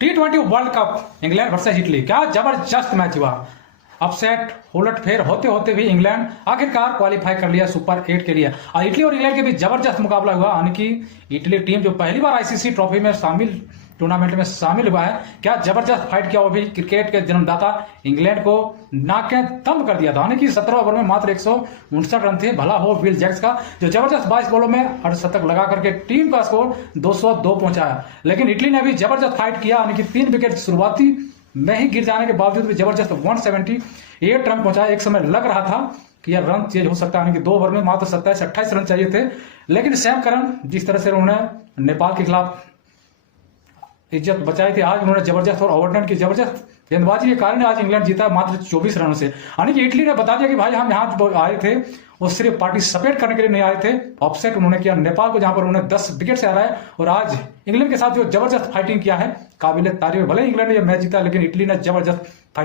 T20 world cup England versus Italy, क्या जबरदस्त match हुआ। अपसेट उलटफेर होते होते भी इंग्लैंड आखिरकार क्वालिफाई कर लिया सुपर 8 के लिए। और इटली और इंग्लैंड के बीच जबरदस्त मुकाबला हुआ। यानी कि इटली टीम जो पहली बार आईसीसी ट्रॉफी में शामिल टूर्नामेंट में शामिल हुआ है, क्या जबरदस्त फाइट किया। वो भी क्रिकेट के जन्मदाता इंग्लैंड को नाके दम कर दिया था। यानी कि 17 ओवर में मात्र 159 रन थे। भला हो विल जैक्स का, जो जबरदस्त 22 बॉलों में अर्धशतक लगा करके टीम का स्कोर 202 पहुंचाया। लेकिन इटली ने भी जबरदस्त फाइट किया। यानी कि 3 विकेट शुरुआती में ही गिर जाने के बावजूद भी जबरदस्त 178 रन पहुंचाया। एक समय लग रहा था कि यह रन चेंज हो सकता है, यानी कि 2 ओवर में मात्र 27-28 रन चाहिए थे। लेकिन सैम करन जिस तरह से उन्होंने नेपाल के खिलाफ इज्जत बचाई थी, आज उन्होंने जबरदस्त और ओवरटर्न की जबरदस्त गेंदबाजी के कारण आज इंग्लैंड जीता मात्र 24 रनों से। यानी कि इटली ने बता दिया कि भाई हम यहाँ आए थे वो सिर्फ पार्टिसिपेट करने के लिए नहीं आए थे। ऑफसेट उन्होंने किया नेपाल को, जहां पर उन्होंने 10 विकेट से हराया। और आज इंग्लैंड के साथ जो जबरदस्त फाइटिंग किया है, काबिल तारीफ। भले इंग्लैंड ने यह मैच जीता, लेकिन इटली ने जबरदस्त फाइट